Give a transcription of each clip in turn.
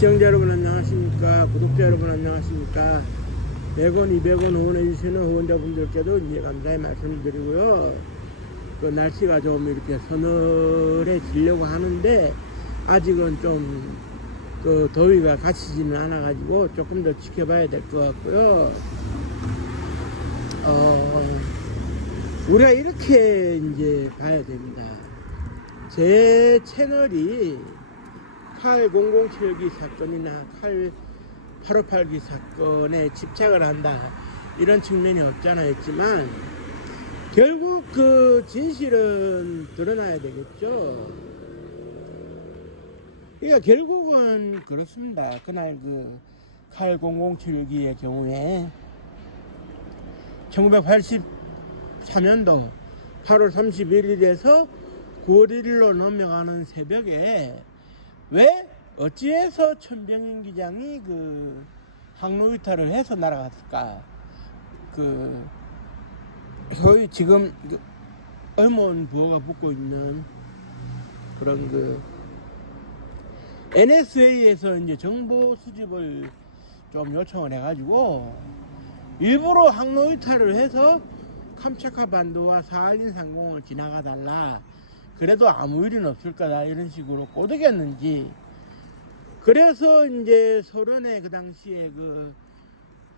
시청자 여러분 안녕하십니까. 구독자 여러분 안녕하십니까. 100원 200원 후원해주시는 후원자분들께도 이제 감사의 말씀을 드리고요. 그 날씨가 좀 이렇게 서늘해지려고 하는데 아직은 좀 그 더위가 갇히지는 않아 가지고 조금 더 지켜봐야 될 것 같고요. 우리가 이렇게 이제 봐야 됩니다. 제 채널이 칼 007기 사건이나 칼 858기 사건에 집착을 한다 이런 측면이 없잖아 있지만 결국 그 진실은 드러나야 되겠죠. 그러니까 결국은 그렇습니다. 그날 그 칼 007기의 경우에 1983년도 8월 31일에서 9월 1일로 넘어가는 새벽에 왜 어찌해서 천병인 기장이 그 항로 이탈을 해서 날아갔을까? 그 소위 지금 그 의문 부호가 붙고 있는 그런 그 NSA에서 이제 정보 수집을 좀 요청을 해가지고 일부러 항로 이탈을 해서 캄차카 반도와 사할린 상공을 지나가 달라. 그래도 아무 일은 없을 거다 이런 식으로 꼬드겼는지. 그래서 이제 소련의 그 당시에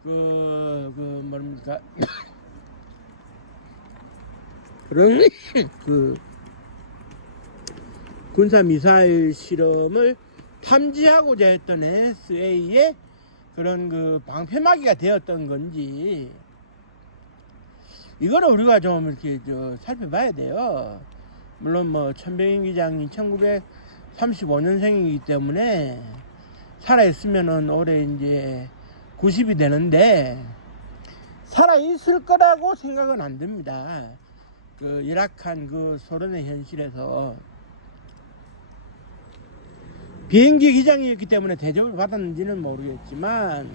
뭡니까 그런 그 군사 미사일 실험을 탐지하고자 했던 NSA의 그런 그 방패막이가 되었던 건지 이거는 우리가 좀 이렇게 살펴봐야 돼요. 물론 뭐 천병인 기장이 1935년생이기 때문에 살아있으면은 올해 이제 90이 되는데 살아있을 거라고 생각은 안 됩니다. 그 열악한 그 소련의 현실에서 비행기 기장이었기 때문에 대접을 받았는지는 모르겠지만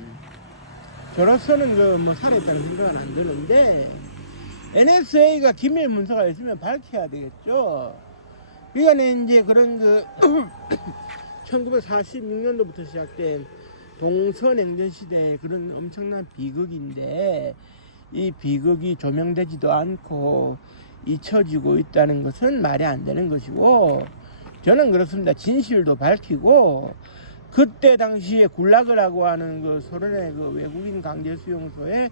저로서는 그 뭐 살아있다는 생각은 안 드는데 NSA가 기밀 문서가 있으면 밝혀야 되겠죠. 그러니까 이제 그런 그 1946년도부터 시작된 동서냉전 시대의 그런 엄청난 비극인데 이 비극이 조명되지도 않고 잊혀지고 있다는 것은 말이 안 되는 것이고 저는 그렇습니다. 진실도 밝히고 그때 당시에 굴라그라고 하는 그 소련의 그 외국인 강제 수용소에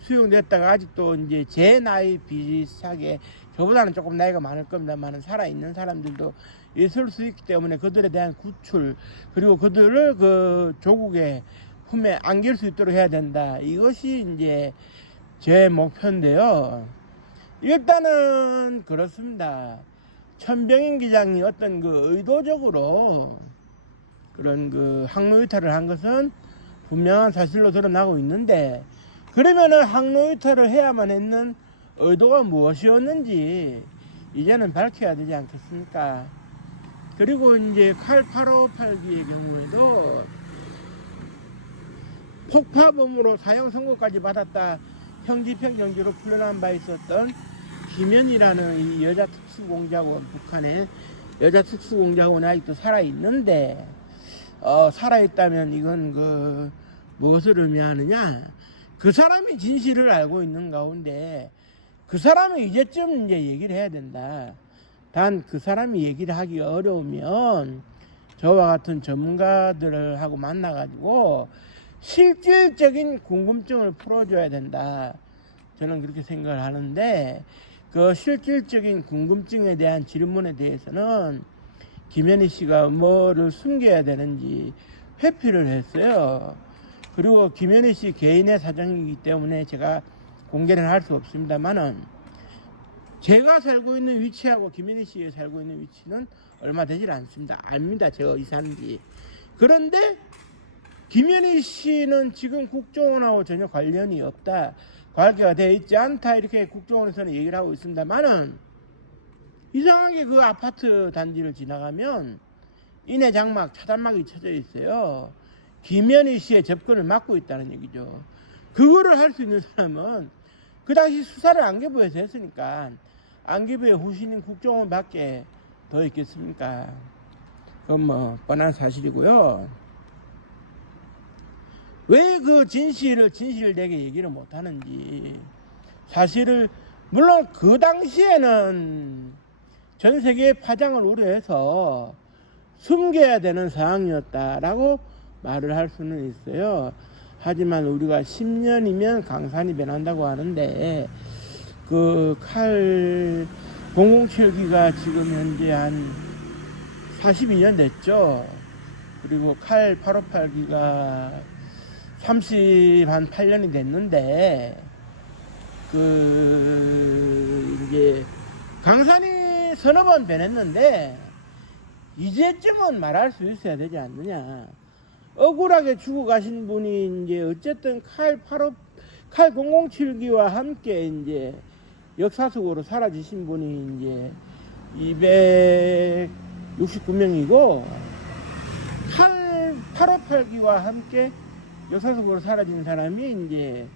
수용됐다가 아직도 이제 제 나이 비슷하게 저보다는 조금 나이가 많을 겁니다만 살아있는 사람들도 있을 수 있기 때문에 그들에 대한 구출 그리고 그들을 그 조국의 품에 안길 수 있도록 해야 된다. 이것이 이제 제 목표인데요. 일단은 그렇습니다. 천병인 기장이 어떤 그 의도적으로 그런 그 항로 이탈을 한 것은 분명한 사실로 드러나고 있는데 그러면은 항로 이탈을 해야만 했는 의도가 무엇이었는지 이제는 밝혀야 되지 않겠습니까? 그리고 이제 칼 858기의 경우에도 폭파범으로 사형 선고까지 받았다 형집행정지로 풀려난 바 있었던 김연이라는 이 여자 특수공작원, 북한의 여자 특수공작원이 아직도 살아있는데 살아있다면 이건 그 무엇을 의미하느냐? 그 사람이 진실을 알고 있는 가운데 그 사람이 이제쯤 이제 얘기를 해야 된다. 단 그 사람이 얘기를 하기 어려우면 저와 같은 전문가들을 하고 만나가지고 실질적인 궁금증을 풀어줘야 된다. 저는 그렇게 생각을 하는데 그 실질적인 궁금증에 대한 질문에 대해서는 김현희 씨가 뭐를 숨겨야 되는지 회피를 했어요. 그리고 김현희 씨 개인의 사정이기 때문에 제가 공개를 할 수 없습니다만은 제가 살고 있는 위치하고 김현희 씨가 살고 있는 위치는 얼마 되질 않습니다. 압니다. 제가 어디 사는지. 그런데 김현희 씨는 지금 국정원하고 전혀 관련이 없다. 관계가 되어 있지 않다. 이렇게 국정원에서는 얘기를 하고 있습니다만은 이상하게 그 아파트 단지를 지나가면 인해 장막, 차단막이 쳐져 있어요. 김현희 씨의 접근을 막고 있다는 얘기죠. 그거를 할 수 있는 사람은 그 당시 수사를 안개부에서 했으니까 안개부의 후신인 국정원밖에 더 있겠습니까? 그건 뭐 뻔한 사실이고요. 왜 그 진실되게 얘기를 못하는지. 사실을 물론 그 당시에는 전 세계의 파장을 우려해서 숨겨야 되는 상황이었다라고 말을 할 수는 있어요. 하지만 우리가 10년이면 강산이 변한다고 하는데 그 칼 007기가 지금 현재 한 42년 됐죠. 그리고 칼 858기가 38년이 됐는데 이제 강산이 서너 번 변했는데 이제쯤은 말할 수 있어야 되지 않느냐. 억울하게 죽어가신 분이 이제 어쨌든 칼 007기와 함께 이제 역사 속으로 사라지신 분이 이제 269명이고 칼 858기와 함께 역사 속으로 사라진 사람이 이제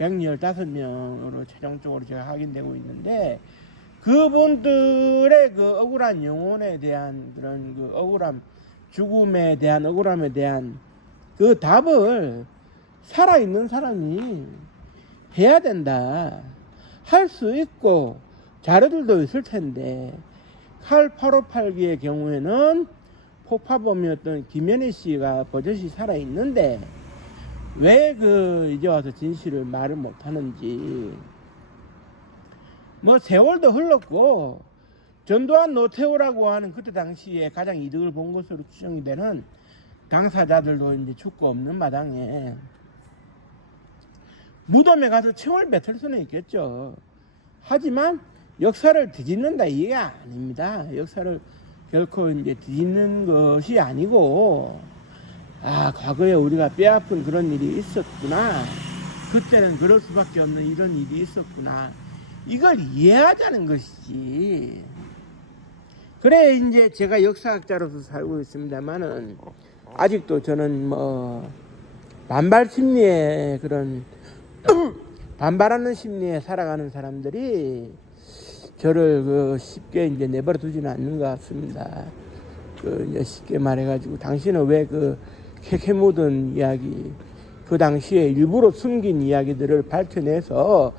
115명으로 최종적으로 제가 확인되고 있는데 그분들의 그 억울한 영혼에 대한 그런 그 억울함, 죽음에 대한 억울함에 대한 그 답을 살아있는 사람이 해야 된다. 할 수 있고 자료들도 있을 텐데 칼 858기의 경우에는 폭파범이었던 김연희 씨가 버젓이 살아있는데 왜 이제 와서 진실을 말을 못하는지. 뭐 세월도 흘렀고 전두환 노태우라고 하는 그때 당시에 가장 이득을 본 것으로 추정이 되는 당사자들도 이제 죽고 없는 마당에 무덤에 가서 층을 뱉을 수는 있겠죠. 하지만 역사를 뒤집는다 이게 아닙니다. 역사를 결코 이제 뒤집는 것이 아니고 과거에 우리가 뼈아픈 그런 일이 있었구나. 그때는 그럴 수밖에 없는 이런 일이 있었구나. 이걸 이해하자는 것이지. 그래 이제 제가 역사학자로서 살고 있습니다만은 아직도 저는 뭐 반발 심리에 그런 반발하는 심리에 살아가는 사람들이 저를 쉽게 이제 내버려 두지는 않는 것 같습니다. 이제 쉽게 말해가지고 당신은 왜 캐캐 묻은 이야기, 그 당시에 일부러 숨긴 이야기들을 밝혀내서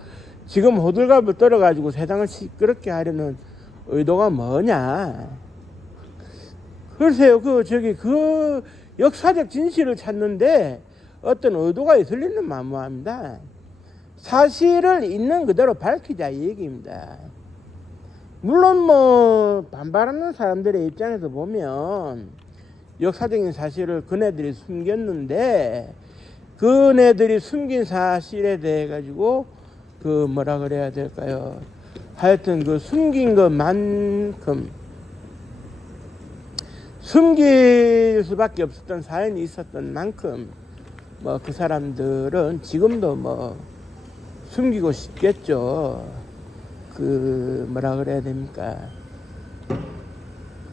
지금 호들갑을 떨어가지고 세상을 시끄럽게 하려는 의도가 뭐냐. 글쎄요, 그 역사적 진실을 찾는데 어떤 의도가 있을 리는 만무합니다. 사실을 있는 그대로 밝히자 이 얘기입니다. 물론 뭐 반발하는 사람들의 입장에서 보면 역사적인 사실을 그네들이 숨겼는데 그네들이 숨긴 사실에 대해 가지고 뭐라 그래야 될까요? 하여튼 숨긴 것만큼 숨길 수밖에 없었던 사연이 있었던 만큼 뭐 그 사람들은 지금도 뭐 숨기고 싶겠죠. 뭐라 그래야 됩니까?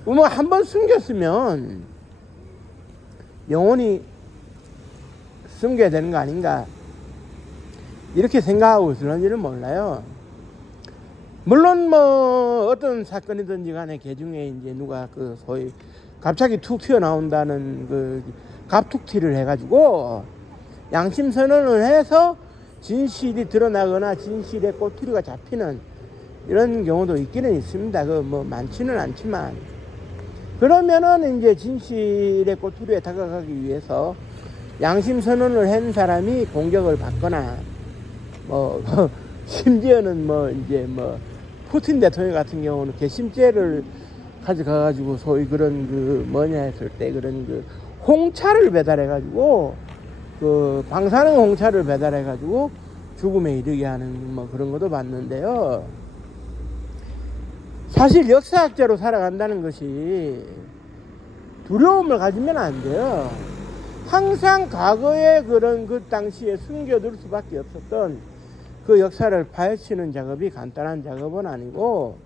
뭐 한 번 숨겼으면 영원히 숨겨야 되는 거 아닌가 이렇게 생각하고 있을런지는 몰라요. 물론 뭐 어떤 사건이든지 간에 개중에 이제 누가 소위 갑자기 툭 튀어나온다는 갑툭튀를 해가지고 양심 선언을 해서 진실이 드러나거나 진실의 꼬투리가 잡히는 이런 경우도 있기는 있습니다. 뭐 많지는 않지만 그러면은 이제 진실의 꼬투리에 다가가기 위해서 양심 선언을 한 사람이 공격을 받거나 뭐 심지어는 푸틴 대통령 같은 경우는 개심죄를 가져가가지고 소위 그런 뭐냐 했을 때 그런 홍차를 배달해가지고 방사능 홍차를 배달해가지고 죽음에 이르게 하는 뭐 그런 것도 봤는데요. 사실 역사학자로 살아간다는 것이 두려움을 가지면 안 돼요. 항상 과거에 그 당시에 숨겨둘 수밖에 없었던 그 역사를 파헤치는 작업이 간단한 작업은 아니고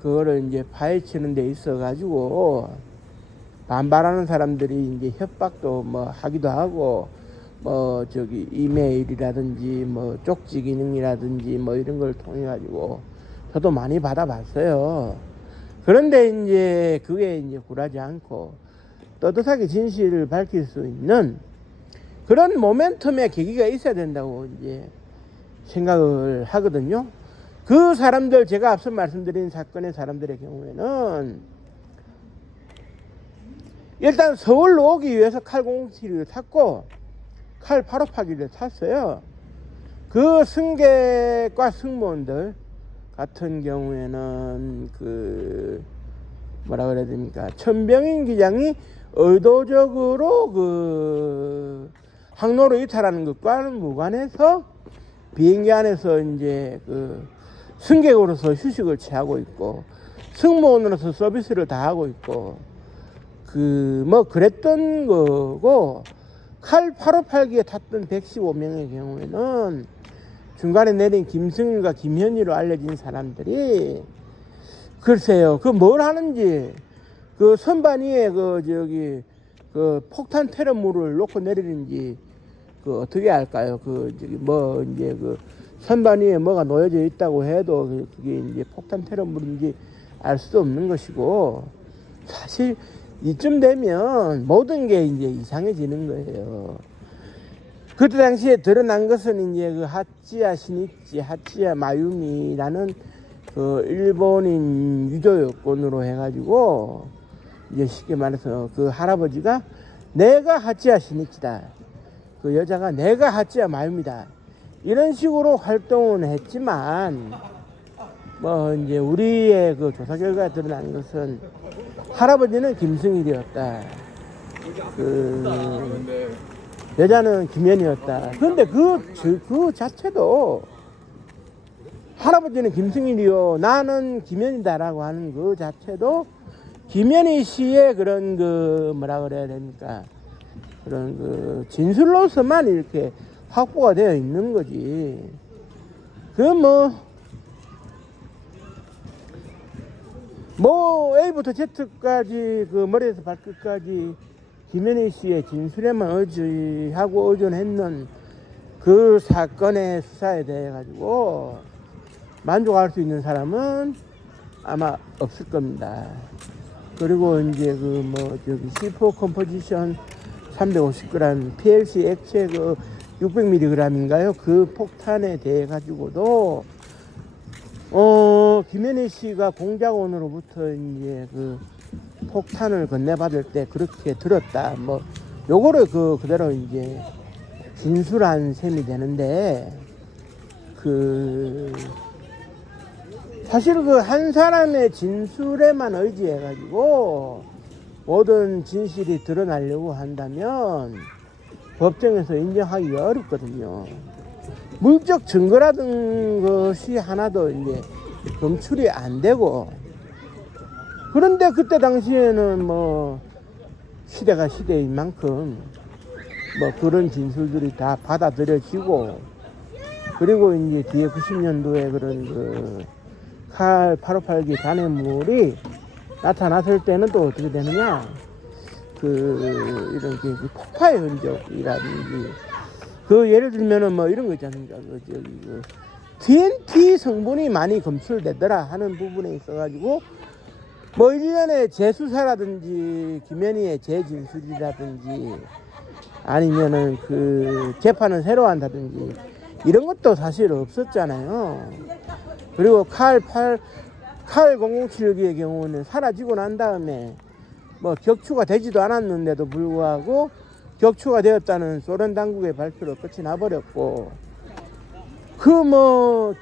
그거를 이제 파헤치는 데 있어 가지고 반발하는 사람들이 이제 협박도 뭐 하기도 하고 이메일이라든지 쪽지 기능이라든지 이런 걸 통해 가지고 저도 많이 받아봤어요. 그런데 이제 그게 이제 굴하지 않고 떳떳하게 진실을 밝힐 수 있는 그런 모멘텀의 계기가 있어야 된다고 이제 생각을 하거든요. 그 사람들, 제가 앞서 말씀드린 사건의 사람들의 경우에는 일단 서울로 오기 위해서 칼 007을 탔고 칼 8581을 탔어요. 그 승객과 승무원들 같은 경우에는 그 뭐라 그래야 됩니까? 천병인 기장이 의도적으로 그 항로를 이탈하는 것과는 무관해서 비행기 안에서 이제 그 승객으로서 휴식을 취하고 있고 승무원으로서 서비스를 다 하고 있고 그 뭐 그랬던 거고, 칼 8582에 탔던 115명의 경우에는 중간에 내린 김승일과 김현희로 알려진 사람들이 글쎄요, 그 뭘 하는지, 그 선반 위에 그 폭탄 테러물을 놓고 내리는지 그 어떻게 알까요? 이제 그 선반 위에 뭐가 놓여져 있다고 해도 그게 이제 폭탄 테러물인지 알 수도 없는 것이고, 사실 이쯤 되면 모든 게 이제 이상해지는 거예요. 그때 당시에 드러난 것은 이제 그 하치야 시니치, 하치야 마유미라는 그 일본인 유교 여권으로 해가지고 이제 쉽게 말해서 그 할아버지가 내가 하치야 시니치다, 그 여자가 내가 하치야 마유미다, 이런 식으로 활동을 했지만 뭐 이제 우리의 그 조사 결과에 드러난 것은 할아버지는 김승일이었다, 그 여자는 김현이었다. 그런데 그 자체도 할아버지는 김승일이요 나는 김현이다라고 하는 그 자체도 김현희 씨의 그런 그 뭐라 그래야 됩니까? 그런 그 진술로서만 이렇게 확보가 되어 있는 거지. 뭐 A부터 Z까지 그 머리에서 발끝까지 김현희 씨의 진술에만 의존했는 그 사건의 수사에 대해 가지고 만족할 수 있는 사람은 아마 없을 겁니다. 그리고 이제 C4 컴포지션 350g PLC 액체 600mg인가요? 그 폭탄에 대해 가지고도 김현희 씨가 공작원으로부터 이제 그 폭탄을 건네받을 때 그렇게 들었다. 뭐 요거를 그대로 이제 진술한 셈이 되는데, 사실 그 한 사람의 진술에만 의지해 가지고 모든 진실이 드러나려고 한다면 법정에서 인정하기가 어렵거든요. 물적 증거라든 것이 하나도 이제 검출이 안 되고, 그런데 그때 당시에는 뭐 시대가 시대인 만큼 뭐 그런 진술들이 다 받아들여지고, 그리고 이제 뒤에 90년도에 그런 칼 8582 잔해물이 나타났을 때는 또 어떻게 되느냐, 이런 폭파의 흔적이라든지, 예를 들면은 뭐 이런 거 있지 않습니까? TNT 성분이 많이 검출되더라 하는 부분에 있어가지고, 뭐 일련의 재수사라든지 김현희의 재진술이라든지 아니면은 재판을 새로 한다든지 이런 것도 사실 없었잖아요. 그리고 칼 007기의 경우는 사라지고 난 다음에 뭐 격추가 되지도 않았는데도 불구하고 격추가 되었다는 소련 당국의 발표로 끝이 나버렸고,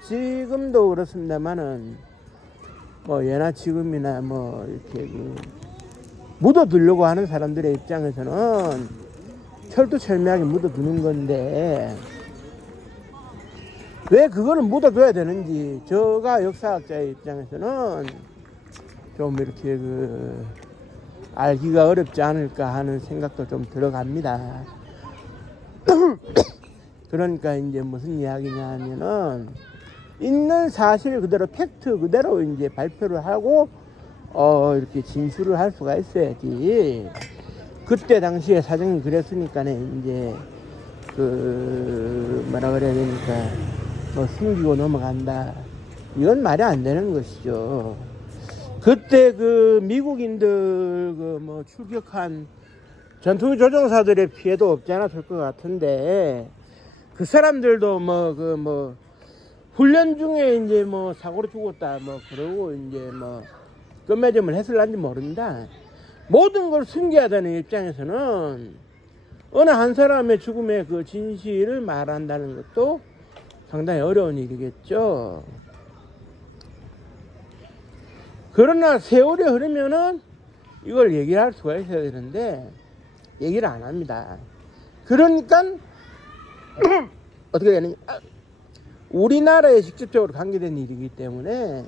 지금도 그렇습니다만은 뭐 예나 지금이나 뭐 이렇게 묻어두려고 하는 사람들의 입장에서는 철두철미하게 묻어두는 건데, 왜 그거를 묻어둬야 되는지 저가 역사학자의 입장에서는 좀 이렇게 알기가 어렵지 않을까 하는 생각도 좀 들어갑니다. 그러니까 이제 무슨 이야기냐 하면은 있는 사실 그대로 팩트 그대로 이제 발표를 하고 이렇게 진술을 할 수가 있어야지. 그때 당시에 사정이 그랬으니까 이제 뭐라 그래야 되니까 숨기고 넘어간다, 이건 말이 안 되는 것이죠. 그때 미국인들 출격한 전투기 조종사들의 피해도 없지 않아 될 것 같은데, 그 사람들도 훈련 중에 이제 사고로 죽었다 그러고 이제 끝맺음을 했을란지 모릅니다. 모든 걸 숨겨야되는 입장에서는 어느 한 사람의 죽음의 그 진실을 말한다는 것도 상당히 어려운 일이겠죠. 그러나 세월이 흐르면은 이걸 얘기를 할 수가 있어야 되는데 얘기를 안 합니다. 그러니까 어떻게 되느냐, 우리나라에 직접적으로 관계된 일이기 때문에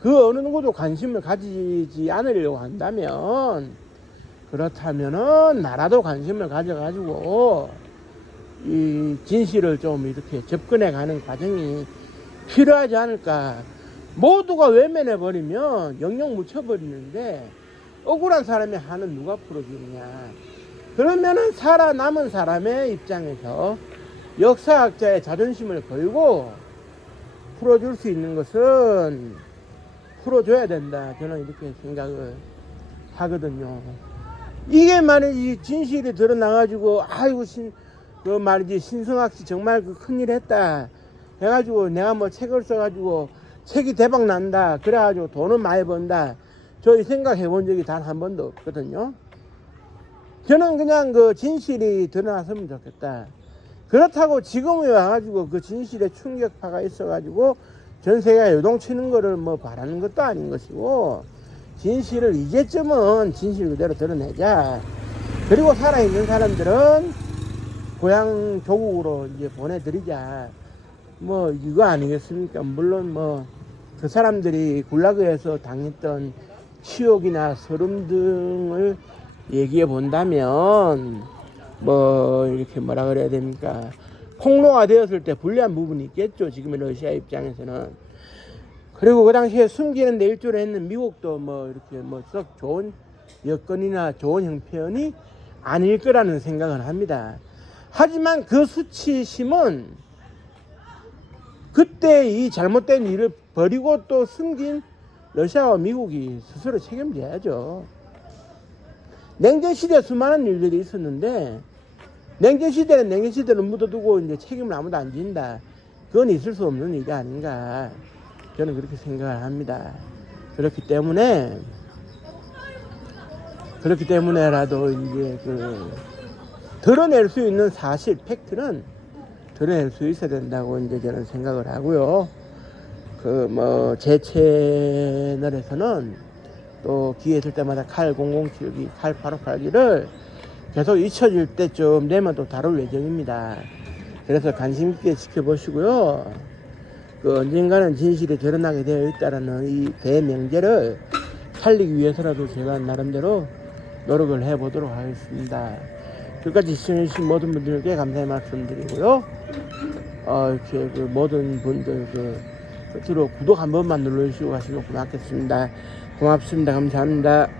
그 어느 누구도 관심을 가지지 않으려고 한다면, 그렇다면은 나라도 관심을 가져가지고 이 진실을 좀 이렇게 접근해 가는 과정이 필요하지 않을까. 모두가 외면해 버리면 영영 묻혀버리는데 억울한 사람의 한은 누가 풀어주느냐. 그러면은 살아남은 사람의 입장에서 역사학자의 자존심을 걸고 풀어줄 수 있는 것은 풀어줘야 된다, 저는 이렇게 생각을 하거든요. 이게 만약에 진실이 드러나가지고 아이고 신성학씨 정말 그 큰일 했다 해가지고 내가 책을 써가지고 책이 대박 난다 그래가지고 돈은 많이 번다, 저희 생각해 본 적이 단 한 번도 없거든요. 저는 그냥 그 진실이 드러났으면 좋겠다. 그렇다고 지금에 와가지고 그 진실에 충격파가 있어가지고 전 세계가 요동치는 거를 바라는 것도 아닌 것이고, 진실을 이제쯤은 진실 그대로 드러내자. 그리고 살아있는 사람들은 고향 조국으로 이제 보내드리자. 이거 아니겠습니까? 물론 그 사람들이 굴라그에서 당했던 치욕이나 서름 등을 얘기해 본다면 이렇게 뭐라 그래야 됩니까? 폭로가 되었을 때 불리한 부분이 있겠죠, 지금의 러시아 입장에서는. 그리고 그 당시에 숨기는 데 일조를 했는 미국도 이렇게 썩 좋은 여건이나 좋은 형편이 아닐 거라는 생각을 합니다. 하지만 그 수치심은 그때 이 잘못된 일을 버리고 또 숨긴 러시아와 미국이 스스로 책임져야죠. 냉전시대에 수많은 일들이 있었는데 냉전시대는 냉전시대로 묻어두고 이제 책임을 아무도 안 진다. 그건 있을 수 없는 일이 아닌가, 저는 그렇게 생각을 합니다. 그렇기 때문에라도 이제 드러낼 수 있는 사실, 팩트는 드러낼 수 있어야 된다고 이제 저는 생각을 하고요. 제 채널에서는 또 기회 있을 때마다 칼 007기, 칼 858기를 계속 잊혀질 때쯤 되면 또 다룰 예정입니다. 그래서 관심 있게 지켜보시고요. 언젠가는 진실이 드러나게 되어 있다는 이 대명제를 살리기 위해서라도 제가 나름대로 노력을 해보도록 하겠습니다. 끝까지 시청해주신 모든 분들께 감사의 말씀드리고요. 이렇게 모든 분들 끝으로 구독 한 번만 눌러주시고 가시면 고맙겠습니다. 고맙습니다. 감사합니다.